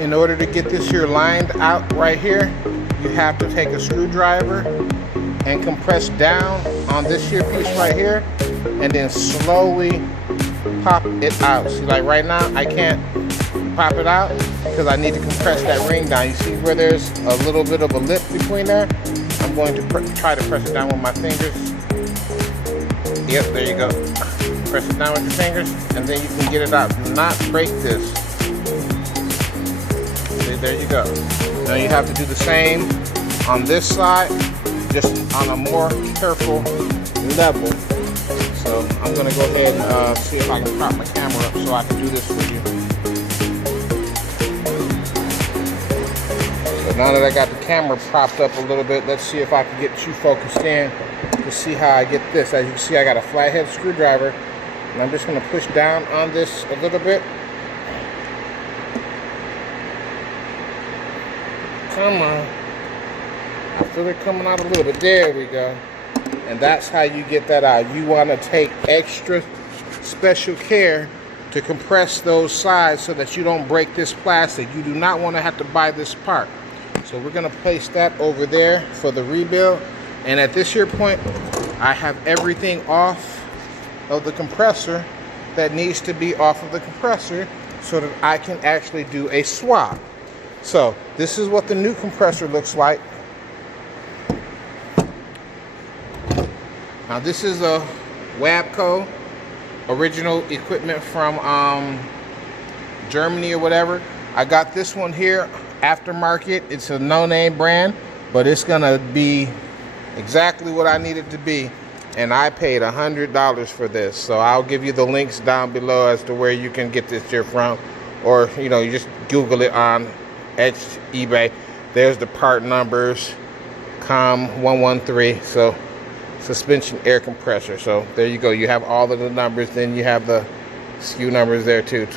in order to get this here lined out right here, you have to take a screwdriver and compress down on this here piece right here, and then slowly pop it out. See, like right now, I can't pop it out because I need to compress that ring down. You see where there's a little bit of a lip between there? I'm going to try to press it down with my fingers. Yep, there you go. Press it down with your fingers, and then you can get it out. Do not break this. See, there you go. Now you have to do the same on this side, just on a more careful level. So I'm gonna go ahead and see if I can prop my camera up so I can do this for you. So now that I got the camera propped up a little bit, let's see if I can get you focused in to see how I get this. As you can see, I got a flathead screwdriver, and I'm just gonna push down on this a little bit. Come on. I feel it coming out a little bit. There we go. And that's how you get that out. You want to take extra special care to compress those sides so that you don't break this plastic. You do not want to have to buy this part. So we're going to place that over there for the rebuild. And at this here point, I have everything off of the compressor that needs to be off of the compressor so that I can actually do a swap. So this is what the new compressor looks like. Now this is a Wabco original equipment from Germany or whatever. I got this one here aftermarket. It's a no-name brand, but it's gonna be exactly what I need it to be. And I paid $100 for this. So I'll give you the links down below as to where you can get this here from. Or, you know, you just Google it on eBay. There's the part numbers, COM113. So suspension air compressor. So there you go. You have all of the numbers. Then you have the SKU numbers there too.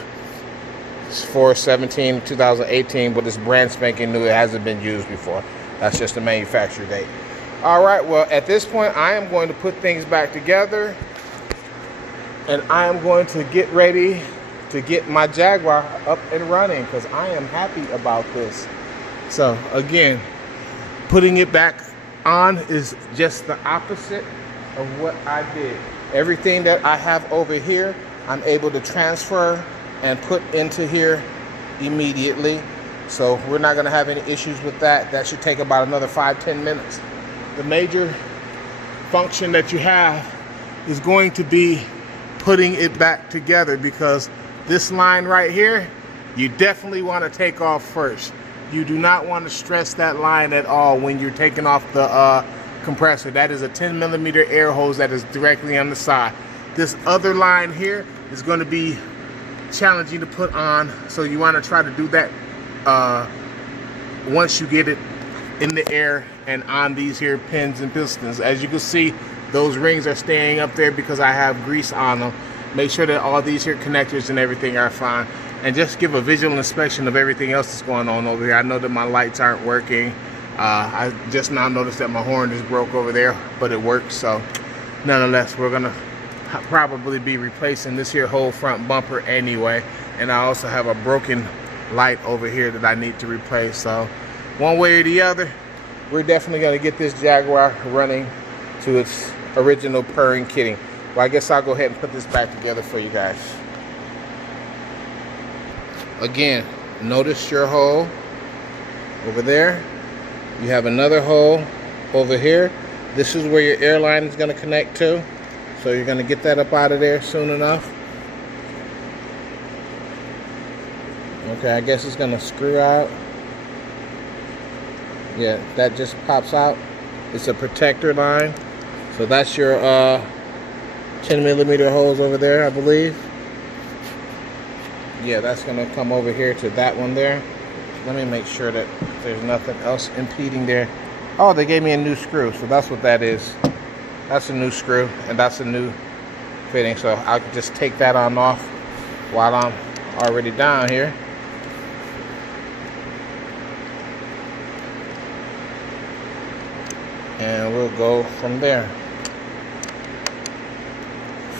It's 4/17/2018, but it's brand spanking new. It hasn't been used before. That's just the manufacturer date. All right, well, at this point, I am going to put things back together, and I am going to get ready to get my Jaguar up and running because I am happy about this. So again, putting it back on is just the opposite of what I did. Everything that I have over here, I'm able to transfer and put into here immediately. So we're not gonna have any issues with that. That should take about another 5-10 minutes. The major function that you have is going to be putting it back together, because this line right here, you definitely want to take off first. You do not want to stress that line at all when you're taking off the compressor. That is a 10mm air hose that is directly on the side. This other line here is going to be challenging to put on, so you want to try to do that once you get it in the air and on these here pins and pistons. As you can see, those rings are staying up there because I have grease on them. Make sure that all these here connectors and everything are fine, and just give a visual inspection of everything else that's going on over here. I know that my lights aren't working. I just now noticed that my horn just broke over there, but it works. So nonetheless, we're gonna probably be replacing this here whole front bumper anyway. And I also have a broken light over here that I need to replace. So one way or the other, we're definitely gonna get this Jaguar running to its original purring kitting. Well, I guess I'll go ahead and put this back together for you guys. Again, notice your hole over there. You have another hole over here. This is where your air line is going to connect to. So you're going to get that up out of there soon enough. Okay, I guess it's going to screw out. Yeah, that just pops out. It's a protector line. So that's your 10mm hose over there, I believe. Yeah, that's gonna come over here to that one there. Let me make sure that there's nothing else impeding there. Oh, they gave me a new screw, so that's what that is. That's a new screw, and that's a new fitting. So I'll just take that on off while I'm already down here. And we'll go from there.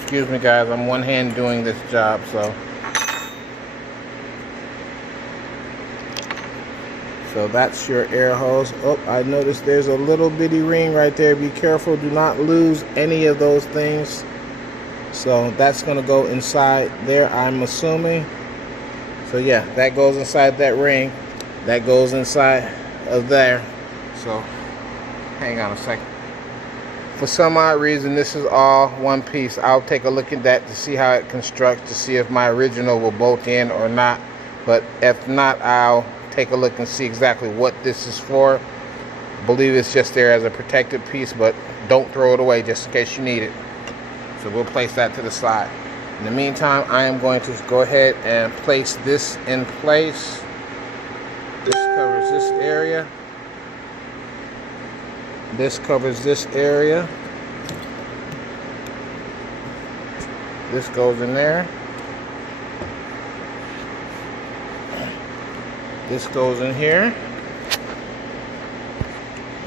Excuse me guys, I'm one hand doing this job, so So that's your air hose. Oh, I noticed there's a little bitty ring right there. Be careful, do not lose any of those things. So that's gonna go inside there, I'm assuming. So yeah, that goes inside that ring. That goes inside of there. So hang on a second. For some odd reason, this is all one piece. I'll take a look at that to see how it constructs, to see if my original will bolt in or not. But if not, I'll take a look and see exactly what this is for. I believe it's just there as a protective piece, but don't throw it away just in case you need it. So we'll place that to the side. In the meantime, I am going to go ahead and place this in place. This covers this area. This covers this area. This goes in there. This goes in here.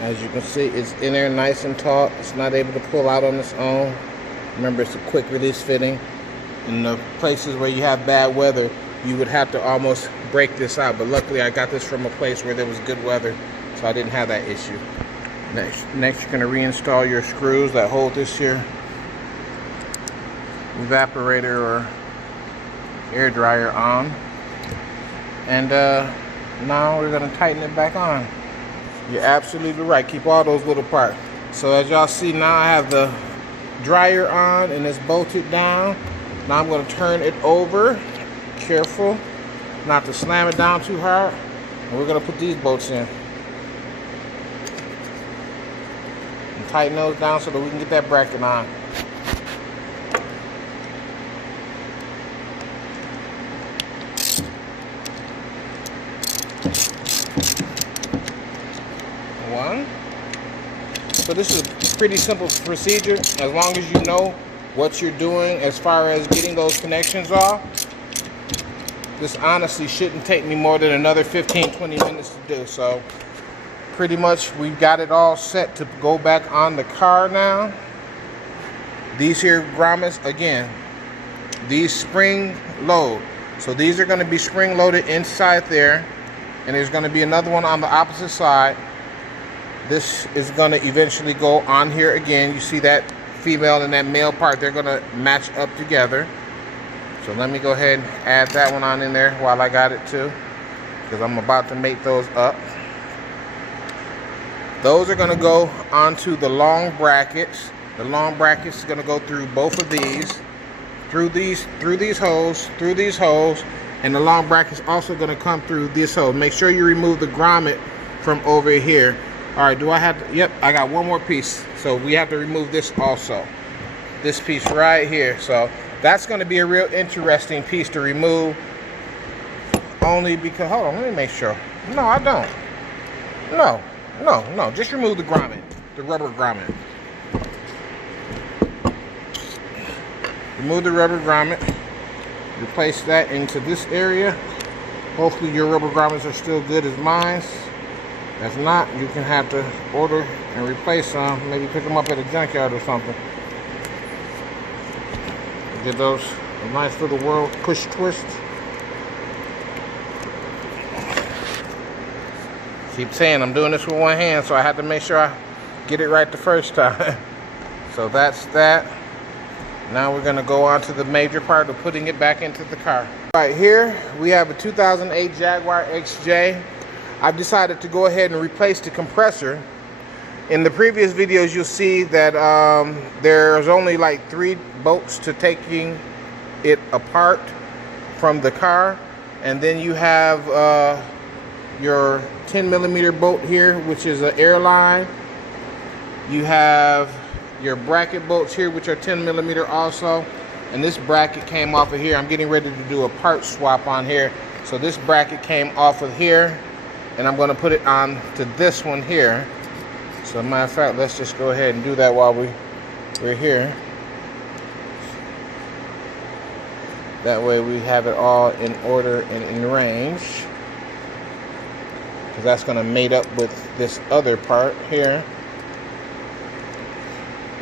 As you can see, it's in there nice and taut. It's not able to pull out on its own. Remember, it's a quick release fitting. In the places where you have bad weather, you would have to almost break this out. But luckily, I got this from a place where there was good weather, so I didn't have that issue. Next, you're going to reinstall your screws that hold this here evaporator or air dryer on. And now we're going to tighten it back on. You're absolutely right. Keep all those little parts. So as y'all see now, I have the dryer on and it's bolted down. Now I'm going to turn it over. Careful not to slam it down too hard. And we're going to put these bolts in. And tighten those down so that we can get that bracket on. One. So this is a pretty simple procedure as long as you know what you're doing as far as getting those connections off. This honestly shouldn't take me more than another 15-20 minutes to do. So pretty much we've got it all set to go back on the car now. These here grommets, again, these spring load. So these are going to be spring loaded inside there, and there's going to be another one on the opposite side. This is going to eventually go on here again. You see that female and that male part, they're going to match up together. So let me go ahead and add that one on in there while I got it too, because I'm about to make those up. Those are going to go onto the long brackets. The long brackets is going to go through both of these, through these holes, and the long brackets also going to come through this hole. Make sure you remove the grommet from over here. All right, do I have to? Yep, I got one more piece. So we have to remove this also. This piece right here. So that's going to be a real interesting piece to remove. Only because, hold on, let me make sure. No, I don't. No, just remove the grommet, the rubber grommet. Remove the rubber grommet. Replace that into this area. Hopefully your rubber grommets are still good as mine. If not, you can have to order and replace some. Maybe pick them up at a junkyard or something. Get those a nice little whirl push twist. Keep saying I'm doing this with one hand, so I have to make sure I get it right the first time. So that's that. Now we're going to go on to the major part of putting it back into the car. Right here we have a 2008 Jaguar XJ. I've decided to go ahead and replace the compressor. In the previous videos, you'll see that there's only like 3 bolts to taking it apart from the car. And then you have your 10mm bolt here, which is an airline. You have your bracket bolts here, which are 10mm also. And this bracket came off of here. I'm getting ready to do a part swap on here. So this bracket came off of here, and I'm going to put it on to this one here. So matter of fact, let's just go ahead and do that while we're here. That way we have it all in order and in range. Because that's going to mate up with this other part here.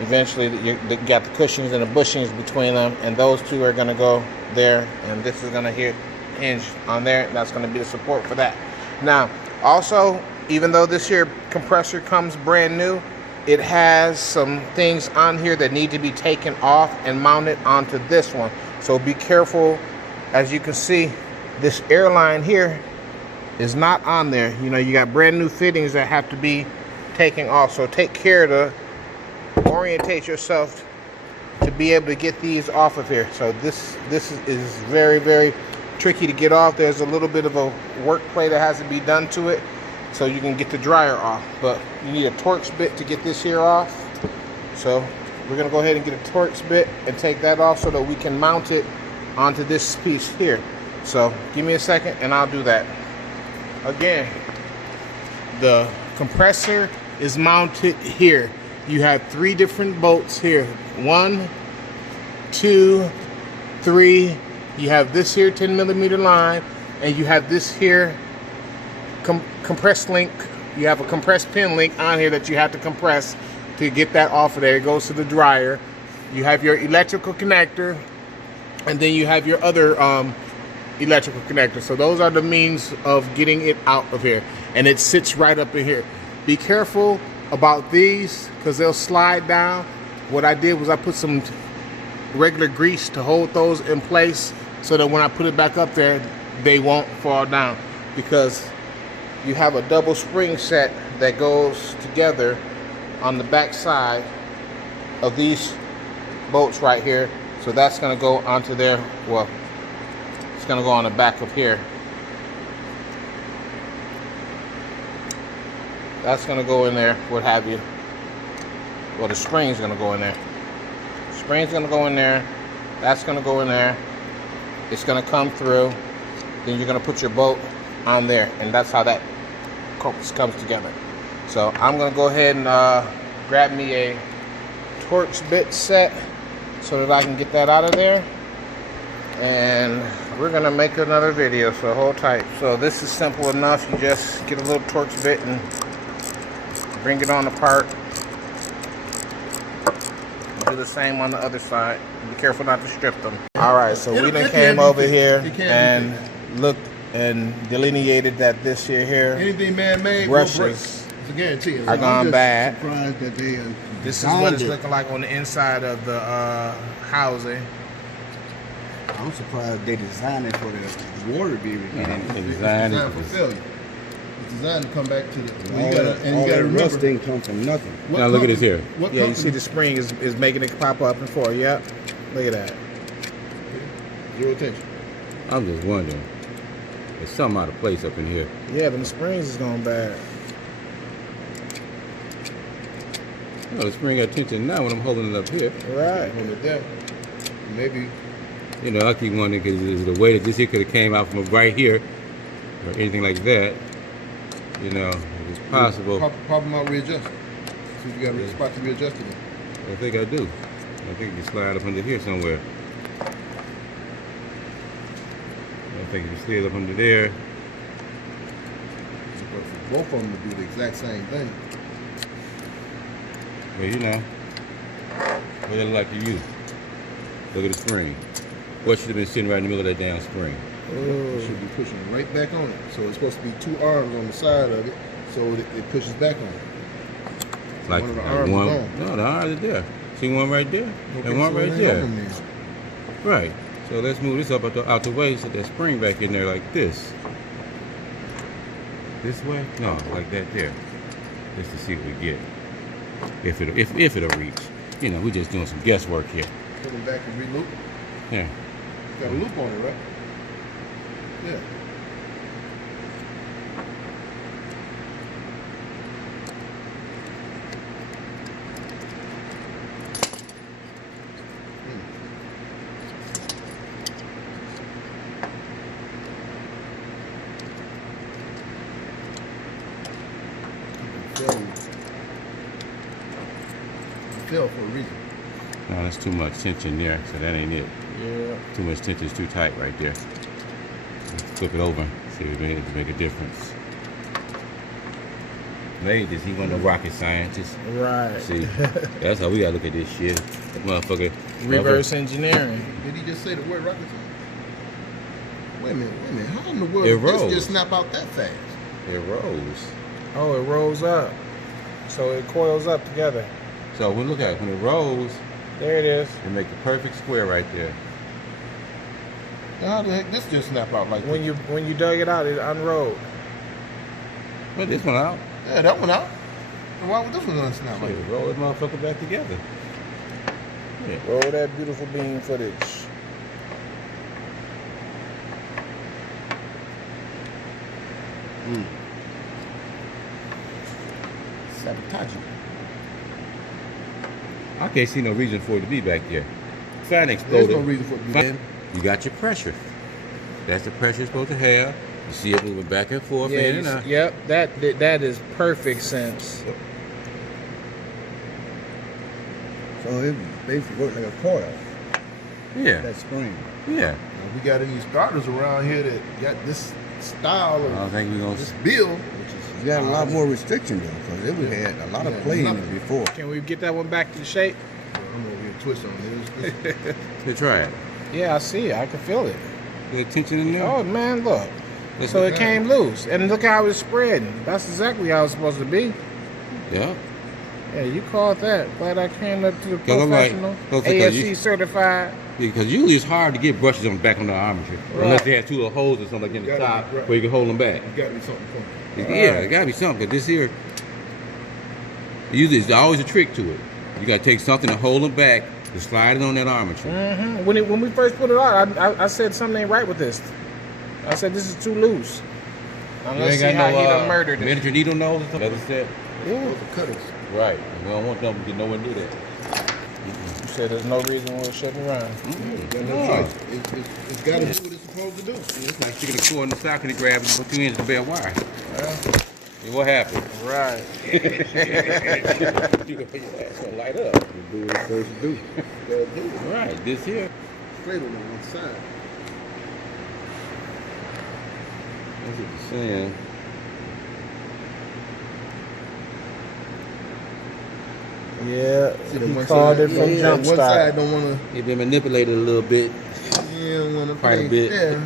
Eventually you got the cushions and the bushings between them, and those two are going to go there, and this is going to hinge on there, and that's going to be the support for that. Now, Also, even though this here compressor comes brand new, it has some things on here that need to be taken off and mounted onto this one. So be careful. As you can see, this airline here is not on there. You know, you got brand new fittings that have to be taken off. So take care to orientate yourself to be able to get these off of here. So this is very, very tricky to get off. There's a little bit of a work play that has to be done to it so you can get the dryer off. But you need a Torx bit to get this here off. So we're gonna go ahead and get a Torx bit and take that off so that we can mount it onto this piece here. So give me a second and I'll do that. Again, the compressor is mounted here. You have 3 different bolts here. 1, 2, 3. You have this here 10mm line, and you have this here compressed link. You have a compressed pin link on here that you have to compress to get that off of there. It goes to the dryer. You have your electrical connector, and then you have your other electrical connector. So those are the means of getting it out of here, and it sits right up in here. Be careful about these because they'll slide down. What I did was I put some regular grease to hold those in place so that when I put it back up there, they won't fall down, because you have a double spring set that goes together on the back side of these bolts right here. So that's going to go onto there. Well, it's going to go on the back of here. That's going to go in there, what have you. Well, the spring's going to go in there. Spring's going to go in there. That's going to go in there. It's going to come through. Then you're going to put your bolt on there, and that's how that comes together. So I'm going to go ahead and grab me a Torx bit set so that I can get that out of there. And we're going to make another video, so hold tight. So this is simple enough. You just get a little Torx bit and bring it on apart. Do the same on the other side. Be careful not to strip them. All right, so we done came over here and looked and delineated that this here anything man-made brushes it's a guarantee. are gone bad. Surprised that they this is what it's looking like on the inside of the housing. I'm surprised they designed it for the water to be able to get in. They designed it for failure. It's designed to come back to the. Well, you gotta remember, rust didn't come from nothing. Now look at this here. Yeah, you see the spring is making it pop up and forward. Yep. Look at that. Zero tension. I'm just wondering. There's something out of place up in here. Yeah, but the springs is going bad. Oh, the spring got tension now when I'm holding it up here. Right. Hold it there. Maybe. You know, I keep wondering because the way that this here could have came out from right here or anything like that. You know, it's possible. Problem out readjusting. See if you got a spot to readjust it. I think I do. I think you can slide up under here somewhere. I think you can slide up under there. Both of them would do the exact same thing. Well, you know, what it look like to you? Look at the spring. What should have been sitting right in the middle of that damn spring? You should be pushing right back on it. So it's supposed to be 2 arms on the side of it, so it pushes back on it. Like one of the arms is gone. No, the arms are there. See one right there? Okay, and one so right there. Right. So let's move this up out the way so that spring back in there like this. This way? No, like that there. Just to see what we get. If it'll reach. You know, we're just doing some guesswork here. Put it back and re-loop. Yeah. Got a loop on it, right? Yeah. Fell for a reason. No, that's too much tension there, so that ain't it. Yeah. Too much tension is too tight right there. Let's flip it over, see if it can make a difference. Made this, he wasn't a rocket scientist. Right. See, that's how we gotta look at this shit. That motherfucker. Reverse engineering. Did he just say the word rocket science? Wait a minute. How in the world It did this rolls. just snap out that fast? It rolls. Oh, it rolls up. So it coils up together. So when look at it, when it rolls, There it is. it make a perfect square right there. How the heck this just snap out like When you dug it out, it unrolled. Put this one out. Yeah, that one out. And why would this one unsnap like Shit, roll this motherfucker back together. Yeah. Roll that beautiful beam footage. Sabotaging. I can't see no reason for it to be back there. Fan There's exploded. no reason for it to be there. You got your pressure. That's the pressure you're supposed to have. You see it moving back and forth, in and out. Yep, that is perfect sense. So it basically worked like a coil. Yeah, That spring. yeah. Now, we got any starters around here that got this style I don't of think we're gonna. this build. You got a lot more restriction though, because it was had a lot of play in it before. Can we get that one back to shape? I'm over here twisting on this. Let's try it. Yeah, I see it. I can feel it. Good tension in there. Oh man, look. Let's So look it at came loose, and look how it's spreading. That's exactly how it's supposed to be. Yeah. Yeah, you called that. Glad I came up to the 'Cause I'm like- professional, 'cause ASC you- certified. Because usually it's hard to get brushes on the back on the armature, Right. unless they have two little holes or something like in the Gotta top be right. where you can hold them back. You got to be something funny. Yeah, it gotta be something. Cause this here, usually there's always a trick to it. You gotta take something to hold them back to slide it on that armature. Mm-hmm. When we first put it on, I said something ain't right with this. I said this is too loose. Let's see how he done murdered it. miniature needle nose or something. That's it. Yeah. Those are cutters. Right. We don't want them to get nowhere near that. You said there's no reason why it shouldn't run. Got no No. choice. It's got to do what it's supposed to do. It's like sticking a cord in the socket and grabbing for 2 inches of bare wire. And what happened? Right. Your ass gonna light up. Do what it's supposed to do. Gotta do it. Right. This here. Straight on the one side. That's what you're saying. Yeah, See the he one called side, it from yeah, jump one start. side don't want You've been manipulated a little bit. to. You don't want to Quite a bit. Yeah.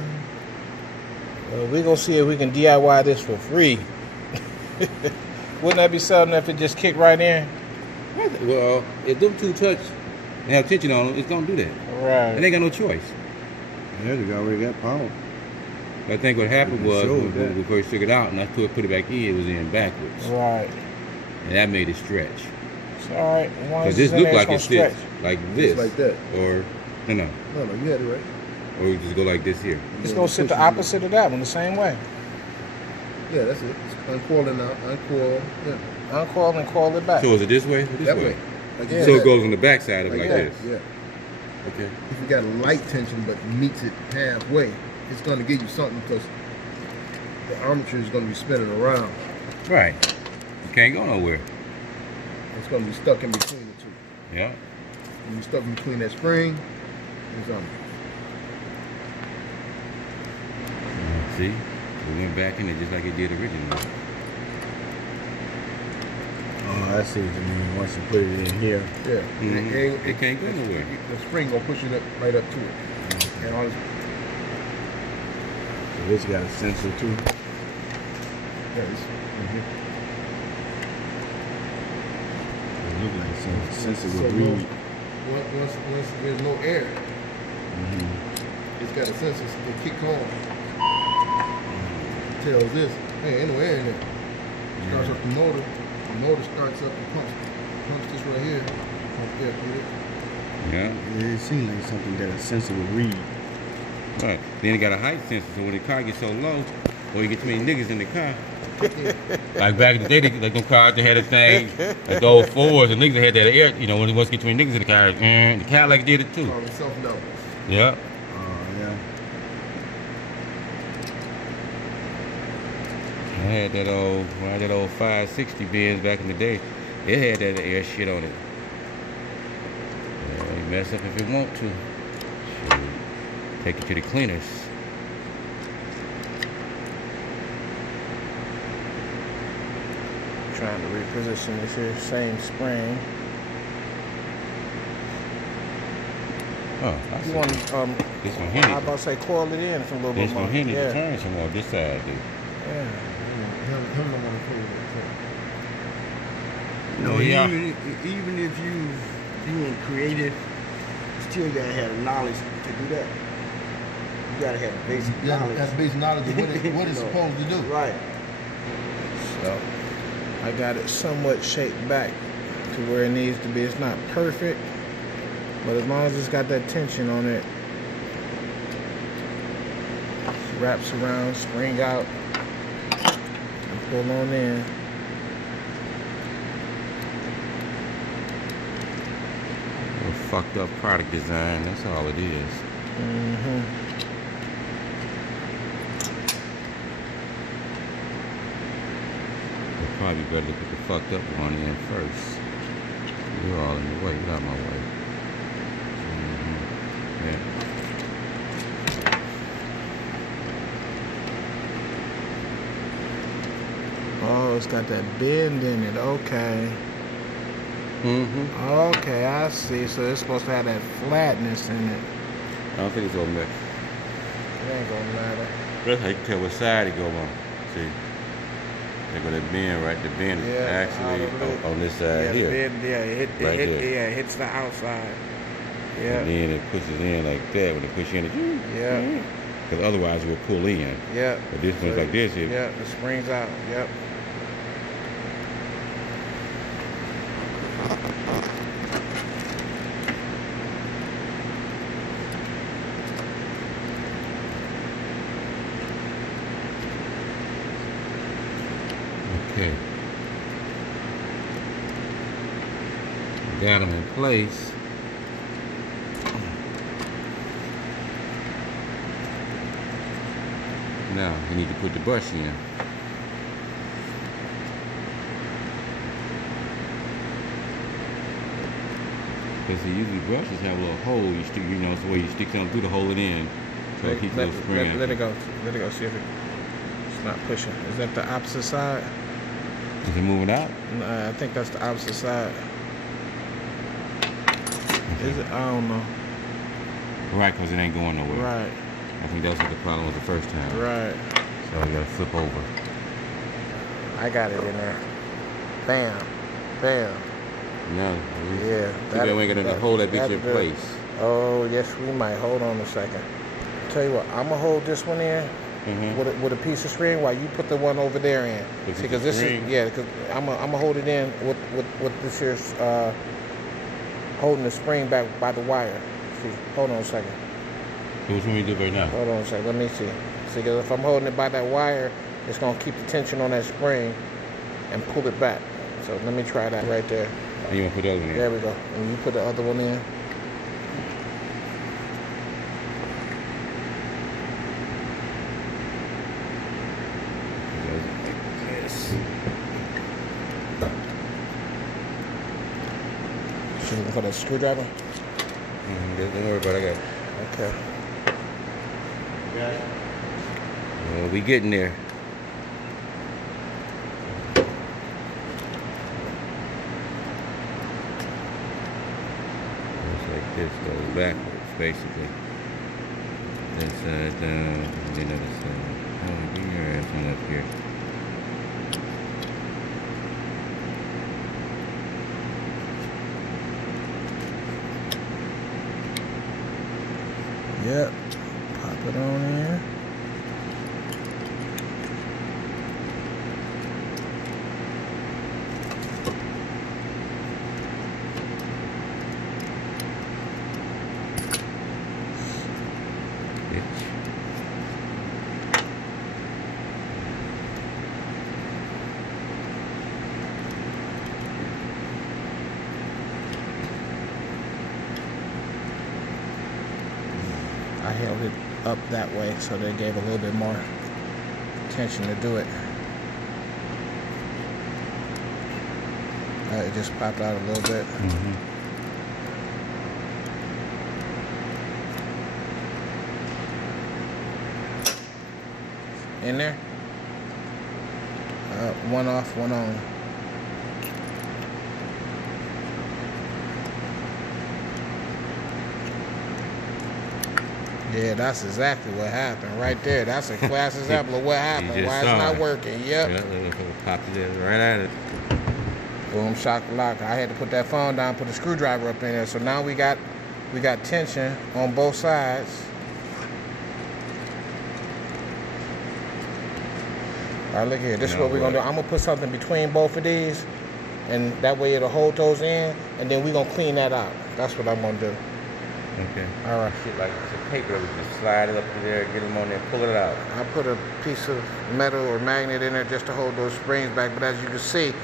We're gonna see if we can DIY this for free. Wouldn't that be something if it just kicked right in? Well, if them two touch and have tension on them, it's gonna do that. And Right. they ain't got no choice. Yeah, they already got power. I think what happened You was showed when that. we first took it out and I put it back in, it was in backwards. Right. And that made it stretch. It's all right. As long Because as this it's in looked there, like it it's gonna sits stretch. like this. Just like that. Or, no, No, you had it right. or we just go like this here. It's Yeah, gonna sit the push it. opposite of that one, the same way. Yeah, that's it. It's uncoiling out. Uncoil. Yeah. Uncoil and coil it back. So is it this way or this That way? way. Like you Yeah. So said. it goes on the back side of it Like like that. this. Yeah. Okay. If you got a light tension but meets it halfway, it's going to give you something because the armature is going to be spinning around. Right. You can't go nowhere. It's going to be stuck in between the two. Yeah. When you're stuck in between that spring and something. See? We went back in it just like it did originally. Oh, I see what you mean. Once you put it in here. Yeah. Mhm. It can't go nowhere. The spring going to push it up, right up to it. And all this, So this got a sensor too. yeah, this, It look like some sensor so with read. once there's no air, Mm-hmm. it's got a sensor that kick on. Tells this, hey, ain't no air in there. Starts up the motor. The motor starts up and pumps this right here. Pump air through it. Yeah. It seems like something that a sensor would read. Right. Then it got a height sensor, so when the car gets so low, or you get too many niggas in the car. Like back in the day, like them cars that had a thing, like the old Fords, and niggas that had that air, you know, when it was get too many niggas in the car, the Cadillac did it too. Call it self-doubt. Yeah. Yeah. I had that old, when I had that old 560 Benz back in the day. It had that air shit on it. Yeah, you mess up if you want to. Shoot. Take it to the cleaners. Trying to reposition this here same spring. Oh, I see. You want This one I Henry. was about to say coil it in for a little This bit more. one Henry Yeah. to turn some more. This side, dude. Yeah. I'm not gonna play with that. You know, Yeah. even if you being creative, you still gotta have the knowledge to do that. You gotta have the basic Yeah, knowledge. that's basic knowledge of what it's No. supposed to do. Right. So I got it somewhat shaped back to where it needs to be. It's not perfect, but as long as it's got that tension on it, wraps around, spring out, and pull on in. A fucked up product design. That's all it is. It'd probably be better to put the fucked up one in first. You're all in the way. Get out my way. Yeah. Oh, it's got that bend in it. Okay. Okay, I see. So it's supposed to have that flatness in it. I don't think it's gonna mix. It ain't gonna matter. That's how you can tell what side it go on. See? They go that bend, right? The bend is actually on this side here. Bend, yeah, it Right there. yeah, it hits the outside. Yeah. And then it pushes in like that. When it pushes in, Yeah. Because otherwise it will pull in. Yeah. But this one's like this. It, Yeah, it springs out. Yep. Okay. Got them in place. Now you need to put the brush in. Because usually brushes have a little hole you stick, you know, it's the way you stick something through to hold it in. So it keeps a little spring. Let it go. Let it go. See if it's not pushing. Is that the opposite side? Is it moving out? I think that's the opposite side. Is it? I don't know. Right, because it ain't going nowhere. Right. I think that was what the problem was the first time. Right. So you gotta flip over. I got it in there. Bam. Bam. No. Yeah. Too bad we ain't gonna hold that bitch in that'll do it. place. Oh, yes, we might. Hold on a second. Tell you what, I'm gonna hold this one in with a piece of string while you put the one over there in. With Because the this string? is I'm gonna hold it in with this here's holding the spring back by the wire. See, hold on a second. So what you want me to do right now? Hold on a second. Let me see. See, because if I'm holding it by that wire, it's gonna keep the tension on that spring and pull it back. So let me try that right there. Oh, you want to put the other one in? There we go. And you put the other one in. Yes. So you can put a screwdriver. Don't worry about it. I got it. Okay. Well, we getting there. It's like this, goes backwards, basically. That side down, and then other side. Oh, get your ass on up here. Yep. Pop it on in. Bitch. I held it up that way so they gave a little bit more tension to do it. It just popped out a little bit. In there. One off, one on. Yeah, that's exactly what happened right there. That's a class example of what happened. just Why it's saw not it. working. Yep. Yeah, popped it right at it. Boom, shock lock. I had to put that phone down, put a screwdriver up in there. So now we got tension on both sides. All right, look here. This is what we're gonna do. I'm gonna put something between both of these, and that way it'll hold those in, and then we're gonna clean that out. That's what I'm gonna do. Okay. All right. Shit like some paper, we just slide it up to there, get them on there, pull it out. I put a piece of metal or magnet in there just to hold those springs back, but as you can see,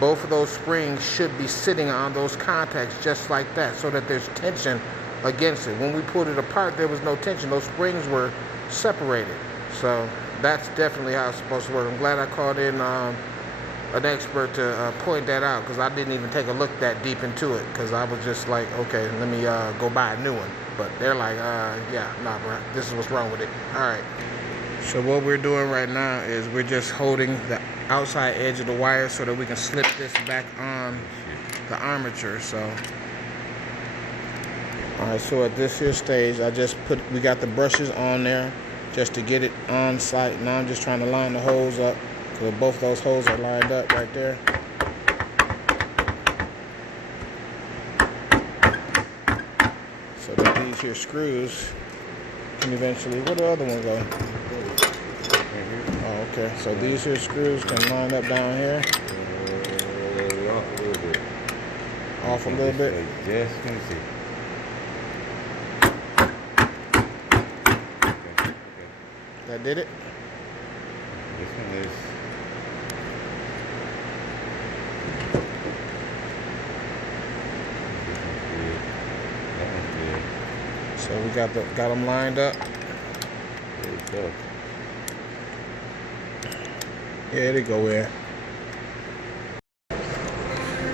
both of those springs should be sitting on those contacts just like that, so that there's tension against it. When we pulled it apart, there was no tension. Those springs were separated. So that's definitely how it's supposed to work. I'm glad I called in an expert to point that out, because I didn't even take a look that deep into it, because I was just like, okay, let me go buy a new one. But they're like, yeah, nah, bro, this is what's wrong with it. All right. So what we're doing right now is we're just holding the outside edge of the wire so that we can slip this back on the armature. So, all right. So at this here stage, we got the brushes on there just to get it on site. Now I'm just trying to line the holes up, because both those holes are lined up right there. So that these here screws can eventually, where the other one go? Oh, okay. So these here screws can line up down here. Off a little bit. Off a little bit. Just gonna see. Okay. That did it? This one is. That one's good. So we got them lined up. There you go. Yeah, they go in.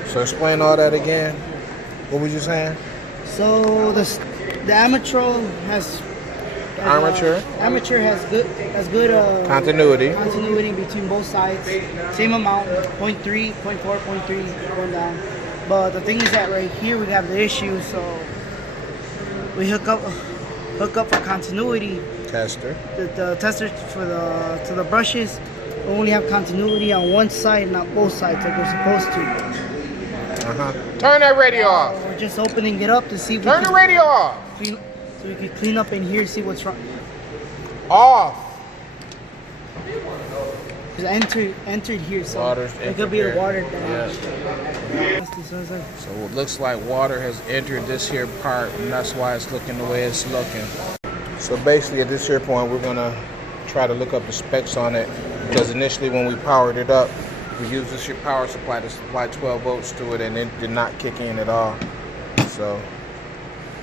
So explain all that again. What was you saying? So the armature has good Continuity. continuity between both sides. Same amount, 0.3, 0.4, 0.3 going down. But the thing is that right here we have the issue. So we hook up for continuity. Tester. The tester to the brushes only have continuity on one side, not both sides like we're supposed to. Turn that radio off. We're just opening it up to see if Turn the radio off. so we can clean up in here, see what's wrong. Off. It's entered here, so Water's it could be entered the water there. damage. So it looks like water has entered this here part, and that's why it's looking the way it's looking. So basically at this here point, we're gonna try to look up the specs on it, because initially when we powered it up, we used this here power supply to supply 12 volts to it, and it did not kick in at all. So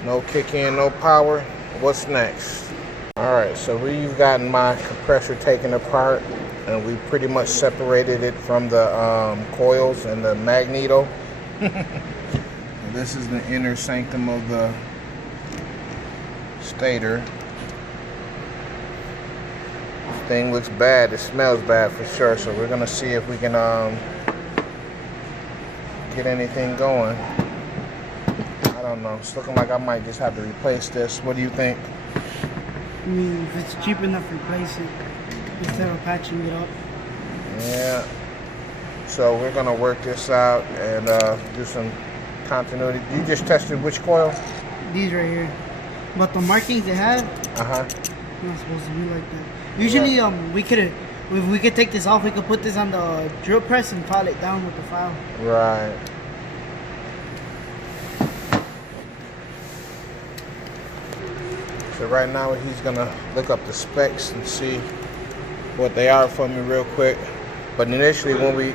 no kick in, no power. What's next? All right, so we've gotten my compressor taken apart, and we pretty much separated it from the coils and the magneto. This is the inner sanctum of the stator. This thing looks bad. It smells bad for sure. So we're gonna see if we can get anything going. I don't know. It's looking like I might just have to replace this. What do you think? I mean, if it's cheap enough, replace it instead of patching it up. Yeah. So we're gonna work this out and do some continuity. You just tested which coil? These right here. But the markings they have, Uh-huh. not supposed to be like that. Usually, if we could take this off, we could put this on the drill press and file it down with the file. Right. So right now he's gonna look up the specs and see what they are for me real quick. But initially when we